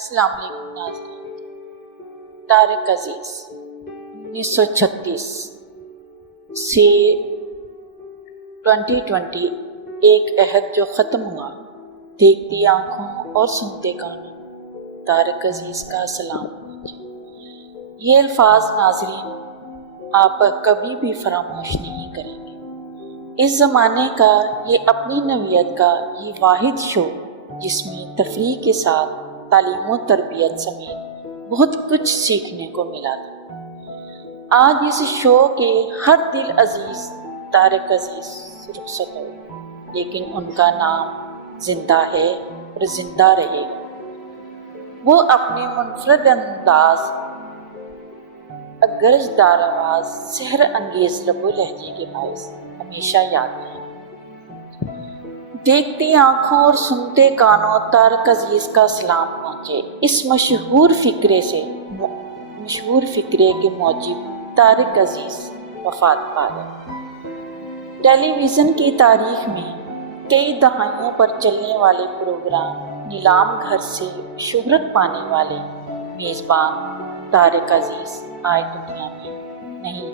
السلام علیکم ناظرین۔ طارق عزیز 1936 سے 2020 ایک عہد جو ختم ہوا، دیکھتی آنکھوں اور سنتے کانوں، طارق عزیز کا سلام۔ یہ الفاظ ناظرین آپ کبھی بھی فراموش نہیں کریں گے۔ اس زمانے کا یہ اپنی نوعیت کا یہ واحد شو جس میں تفریح کے ساتھ تعلیم و تربیت سمیت بہت کچھ سیکھنے کو ملا تھا۔ آج اس شو کے ہر دل عزیز طارق عزیز رخصت ہو، لیکن ان کا نام زندہ ہے اور زندہ رہے گا۔ وہ اپنے منفرد انداز، گرجدار آواز، سحر انگیز لب و لہجے کے باعث ہمیشہ یاد رہے۔ دیکھتی آنکھوں اور سنتے کانوں طارق عزیز کا سلام پہنچے۔ اس مشہور فقرے کے موجب طارق عزیز وفات پا گئے۔ ٹیلی ویژن کی تاریخ میں کئی دہائیوں پر چلنے والے پروگرام نیلام گھر سے شہرت پانے والے میزبان طارق عزیز آج دنیا میں نہیں۔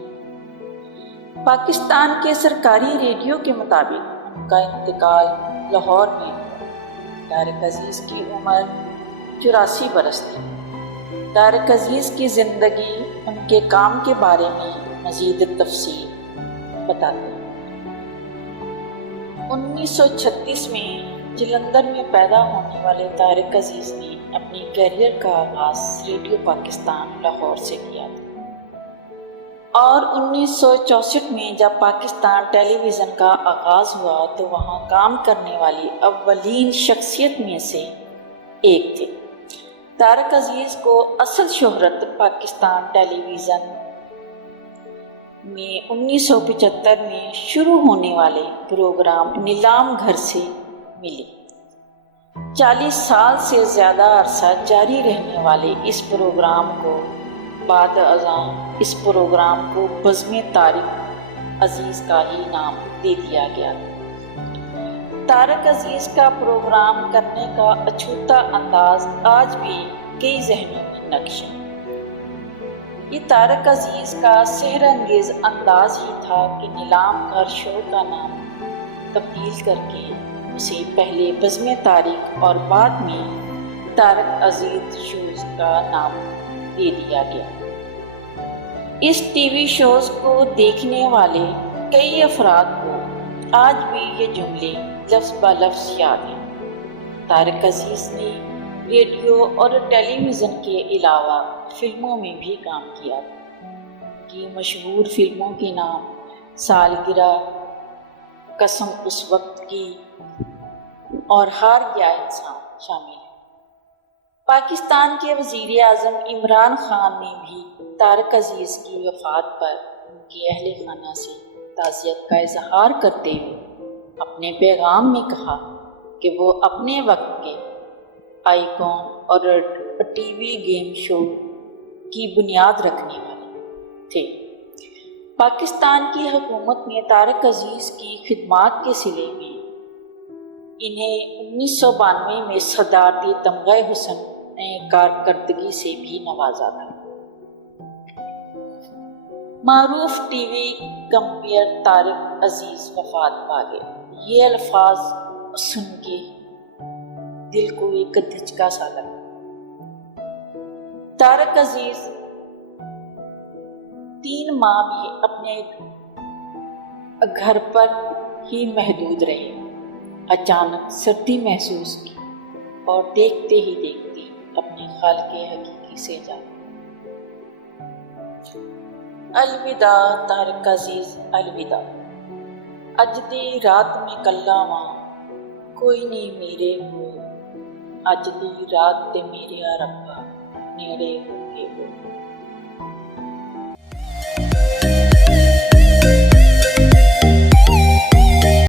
پاکستان کے سرکاری ریڈیو کے مطابق ان کا انتقال لاہور میں ہوا۔ طارق عزیز کی عمر 84 برس تھی۔ طارق عزیز کی زندگی ان کے کام کے بارے میں مزید تفصیل بتاتے ہیں۔ 1936 میں جلندھر میں پیدا ہونے والے طارق عزیز نے اپنی کیریئر کا آغاز ریڈیو پاکستان لاہور سے کیا تھا، اور 1964 میں جب پاکستان ٹیلی ویژن کا آغاز ہوا تو وہاں کام کرنے والی اولین شخصیت میں سے ایک تھے۔ طارق عزیز کو اصل شہرت پاکستان ٹیلی ویژن میں 1975 میں شروع ہونے والے پروگرام نیلام گھر سے ملی۔ 40 سال سے زیادہ عرصہ جاری رہنے والے اس پروگرام کو بعد ازاں اس پروگرام کو بزم طارق عزیز کا ہی نام دے دیا گیا۔ طارق عزیز کا پروگرام کرنے کا اچھوتا انداز آج بھی کئی ذہنوں میں نقش ہے۔ یہ طارق عزیز کا سحر انگیز انداز ہی تھا کہ نیلام گھر شو کا نام تبدیل کر کے اسے پہلے بزم طارق اور بعد میں طارق عزیز شوز کا نام دے دیا گیا۔ اس ٹی وی شوز کو دیکھنے والے کئی افراد کو آج بھی یہ جملے لفظ بہ لفظ یاد ہیں۔ طارق عزیز نے ریڈیو اور ٹیلی ویژن کے علاوہ فلموں میں بھی کام کیا تھا۔ کی مشہور فلموں کے نام سالگرہ، قسم اس وقت کی اور ہار گیا انسان شامل ہیں۔ پاکستان کے وزیر اعظم عمران خان نے بھی طارق عزیز کی وفات پر ان کے اہل خانہ سے تعزیت کا اظہار کرتے ہوئے اپنے پیغام میں کہا کہ وہ اپنے وقت کے آئیکن اور ٹی وی گیم شو کی بنیاد رکھنے والے تھے۔ پاکستان کی حکومت نے طارق عزیز کی خدمات کے صلے میں انہیں 1992 میں صدارتی تمغہ حسن کارکردگی سے بھی نوازا تھا۔ معروف ٹی وی کمپیئر طارق عزیز وفات پا گئے۔ یہ الفاظ سن کے دل کو ایک دھچکا سا لگا۔ طارق عزیز 3 ماہ بھی اپنے گھر پر ہی محدود رہے۔ اچانک سردی محسوس کی اور دیکھتے ہی دیکھتے اپنے خالق حقیقی سے جا۔ الوداع طارق عزیز، الوداع۔ اج دی رات میں کلا واں کوئی نہیں میرے کول، اج دی رات تے میرے ربا نیڑے ہو کے ہو۔